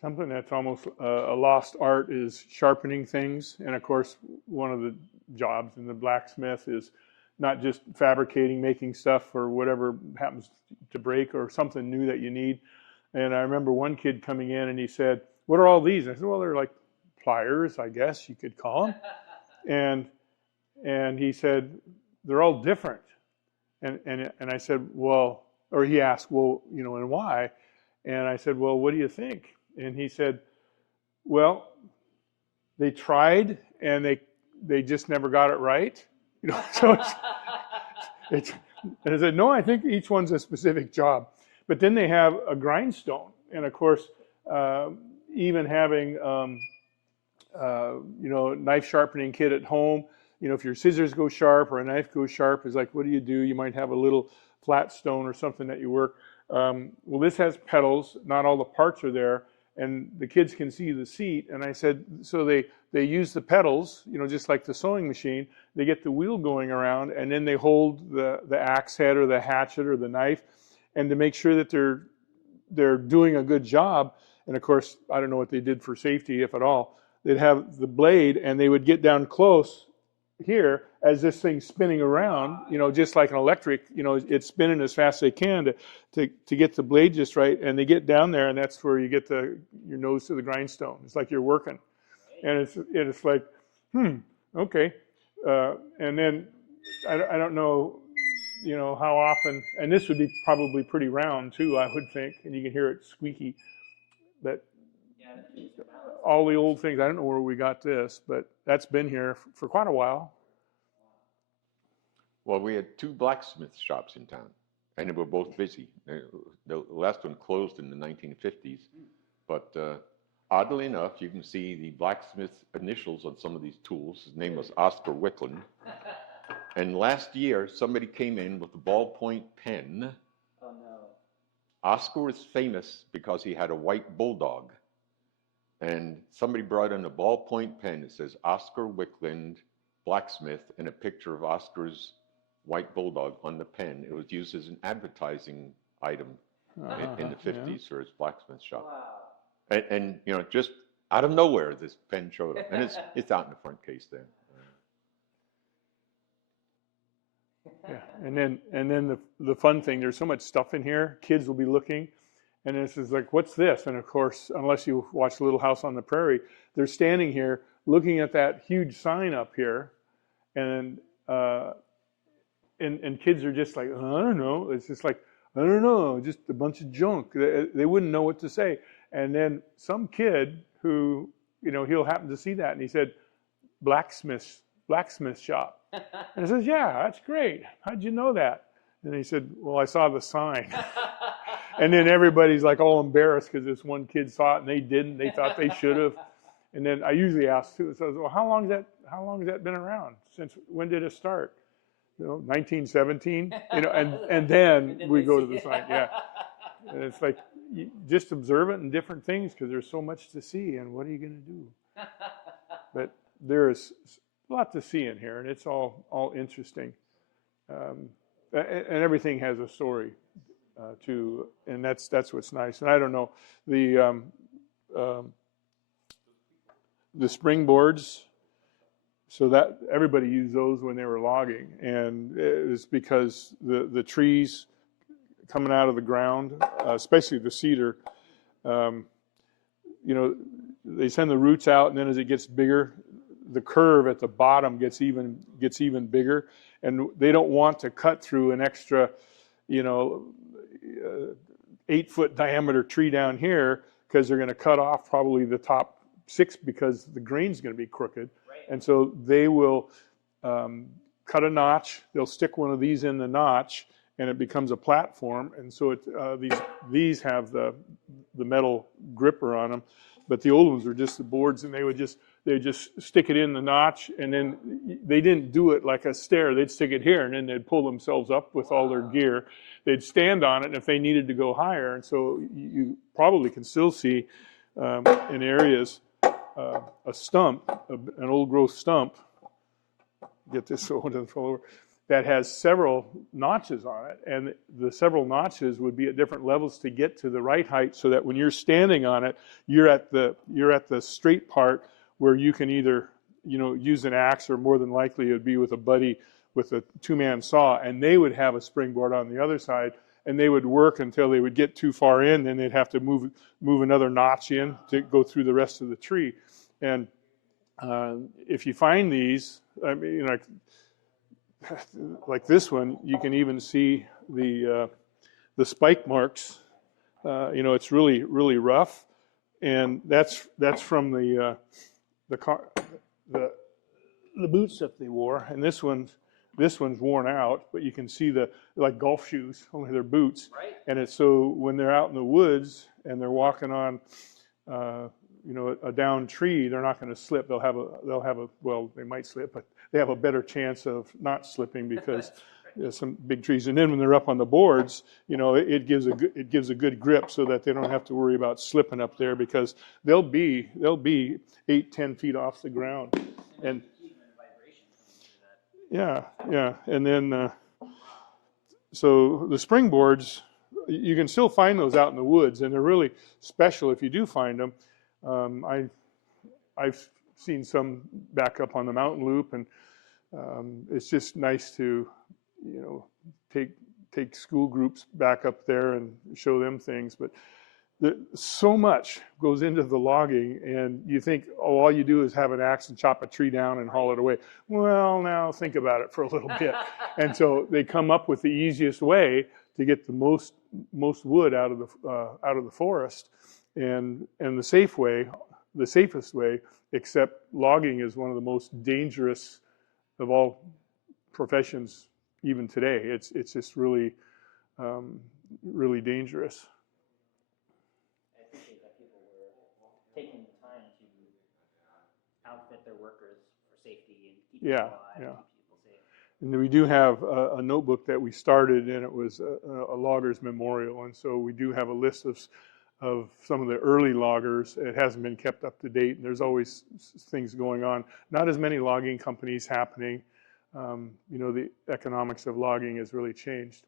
something that's almost a lost art is sharpening things. And of course, one of the jobs in the blacksmith is not just fabricating, making stuff or whatever happens to break or something new that you need. And I remember one kid coming in and he said, "What are all these?" I said, "Well, they're like pliers, I guess you could call them." And he said, "They're all different." And I said, "Well," or he asked, "Well, you know, and why?" And I said, "Well, what do you think?" And he said, "Well, they tried and they just never got it right." You know, so it's and I said, "No, I think each one's a specific job." But then they have a grindstone, and of course, even having you know, knife sharpening kit at home. You know, if your scissors go sharp or a knife goes sharp, it's like, what do? You might have a little flat stone or something that you work. Well, this has pedals. Not all the parts are there, and the kids can see the seat. And I said, so they use the pedals, you know, just like the sewing machine. They get the wheel going around, and then they hold the axe head or the hatchet or the knife, and to make sure that they're doing a good job. And of course, I don't know what they did for safety, if at all. They'd have the blade, and they would get down close here as this thing's spinning around, you know, just like an electric, you know, it's spinning as fast as they can to get the blade just right. And they get down there, and that's where you get your nose to the grindstone. It's like you're working, and it's like, okay. And then I don't know, you know, how often, and this would be probably pretty round too, I would think, and you can hear it squeaky. But all the old things, I don't know where we got this, but that's been here for quite a while. Well, we had 2 blacksmith shops in town, and they were both busy. The last one closed in the 1950s, but oddly enough, you can see the blacksmith initials on some of these tools. His name was Oscar Wickland. And last year, somebody came in with a ballpoint pen. Oh, no. Oscar was famous because he had a white bulldog. And somebody brought in a ballpoint pen that says Oscar Wickland, blacksmith, and a picture of Oscar's white bulldog on the pen. It was used as an advertising item in the 50s for his blacksmith shop. Wow. And you know, just out of nowhere, this pen showed up. And it's out in the front case there. Yeah, and then the fun thing, there's so much stuff in here. Kids will be looking, and this is like, what's this? And of course, unless you watch Little House on the Prairie, they're standing here looking at that huge sign up here, and kids are just like, I don't know. It's just like, I don't know, just a bunch of junk. They wouldn't know what to say. And then some kid who, you know, he'll happen to see that, and he said, Blacksmith Shop. And I says, yeah, that's great. How'd you know that? And he said, well, I saw the sign. And then everybody's like all embarrassed because this one kid saw it and they didn't. They thought they should have. And then I usually ask too. So, well, how long has that been around? Since when did it start? You know, 1917. You know, and then we go to the sign. Yeah. And it's like, you just observe it in different things because there's so much to see. And what are you going to do? But there is a lot to see in here, and it's all interesting, and everything has a story too, and that's what's nice. And I don't know, the springboards, so that everybody used those when they were logging, and it's because the trees coming out of the ground, especially the cedar, you know, they send the roots out, and then as it gets bigger, the curve at the bottom gets even bigger, and they don't want to cut through an extra, you know, 8-foot diameter tree down here because they're going to cut off probably the top 6 because the grain's going to be crooked. Right. And so they will cut a notch. They'll stick one of these in the notch, and it becomes a platform. And so these have the metal gripper on them, but the old ones were just the boards, and they just stick it in the notch, and then they didn't do it like a stair. They'd stick it here, and then they'd pull themselves up with all their gear. They'd stand on it if they needed to go higher, and so you probably can still see in areas a stump, an old growth stump. Get this so it doesn't fall over. that has several notches on it, and the several notches would be at different levels to get to the right height, so that when you're standing on it, you're at the straight part where you can either, you know, use an axe, or more than likely it would be with a buddy with a two-man saw, and they would have a springboard on the other side, and they would work until they would get too far in, then they'd have to move another notch in to go through the rest of the tree. And if you find these, I mean, you know, like this one, you can even see the spike marks. You know, it's really, really rough, and that's from the boots that they wore. And this one's worn out, but you can see like golf shoes, only they're boots. Right. And it's so when they're out in the woods and they're walking on, you know, a downed tree, they're not going to slip. They'll have a well, they might slip, but they have a better chance of not slipping because there's some big trees. And then when they're up on the boards, you know, it gives a good grip, so that they don't have to worry about slipping up there, because they'll be 8-10 feet off the ground. And yeah, and then so the springboards, you can still find those out in the woods, and they're really special if you do find them. I've seen some back up on the mountain loop, and it's just nice to, you know, take school groups back up there and show them things. But so much goes into the logging, and you think, oh, all you do is have an axe and chop a tree down and haul it away. Well, now think about it for a little bit. And so they come up with the easiest way to get the most wood out of the forest, and the safest way, except logging is one of the most dangerous of all professions even today. It's just really, really dangerous. I appreciate that people were taking the time to outfit their workers for safety and keep people alive and keep people safe. And then we do have a notebook that we started, and it was a logger's memorial. And so we do have a list of some of the early loggers. It hasn't been kept up to date, and there's always things going on. Not as many logging companies happening. You know, the economics of logging has really changed.